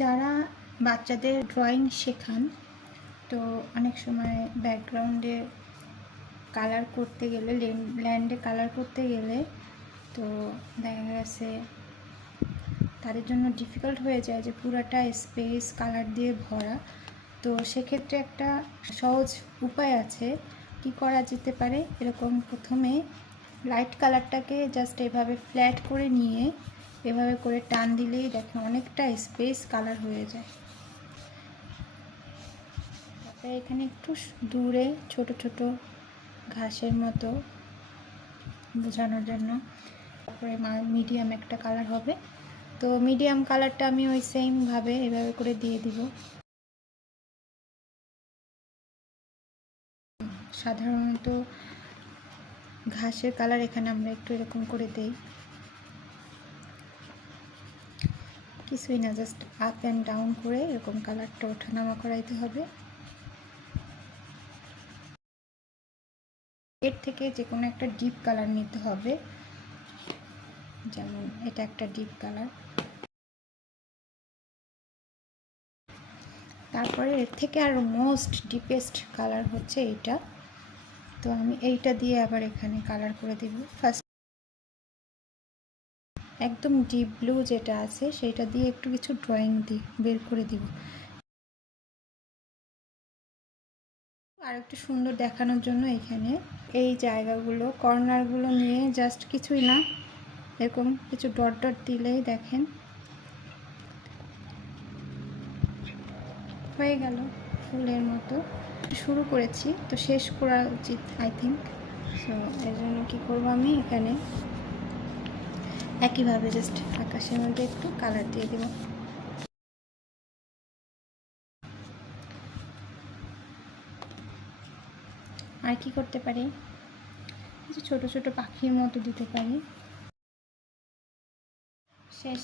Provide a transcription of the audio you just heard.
যারা বাচ্চাদের ড্রয়িং শেখান, তো অনেক সময় ব্যাকগ্রাউন্ডে কালার করতে গেলে, ল্যান্ডে কালার করতে গেলে তো দেখা গেছে তাদের জন্য ডিফিকাল্ট হয়ে যায় যে পুরাটা স্পেস কালার দিয়ে ভরা। তো সেক্ষেত্রে একটা সহজ উপায় আছে। কি করা যেতে পারে, এরকম প্রথমে লাইট কালারটাকে জাস্ট এভাবে ফ্ল্যাট করে নিয়ে এভাবে করে টান দিলেই দেখেন অনেকটা স্পেস কালার হয়ে যায়। তারপরে এখানে একটু দূরে ছোট ছোট ঘাসের মতো বোঝানোর জন্য, তারপরে মিডিয়াম একটা কালার হবে। তো মিডিয়াম কালারটা আমি ওই সেমভাবে এভাবে করে দিয়ে দিব। সাধারণত ঘাসের কালার এখানে আমরা একটু এরকম করে দেই, কিছুই না, জাস্ট আপ অ্যান্ড ডাউন করে এরকম কালারটা ওঠানামা করাইতে হবে। এর থেকে যে কোনো একটা ডিপ কালার নিতে হবে, যেমন এটা একটা ডিপ কালার। তারপরে এর থেকে আর মোস্ট ডিপেস্ট কালার হচ্ছে এইটা। তো আমি এইটা দিয়ে আবার এখানে কালার করে দিব। ফার্স্ট একদম ডিপ ব্লু যেটা আছে সেটা দিয়ে একটু কিছু ড্রয়িং বের করে দিব, আর একটু সুন্দর দেখানোর জন্য। এখানে এই জায়গাগুলো কর্নারগুলো নিয়ে জাস্ট কিছুই না, এরকম কিছু ডট ডট দিলেই দেখেন হয়ে গেল ফুলের মতো। শুরু করেছি তো শেষ করা উচিত আই থিঙ্ক। সো এর জন্য কী করবো, আমি এখানে একইভাবে জাস্ট আকাশের মধ্যে একটু কালার দিয়ে দেব। আর কি করতে পারি, কিছু ছোট ছোট পাখির মতো দিতে পারি। শেষ।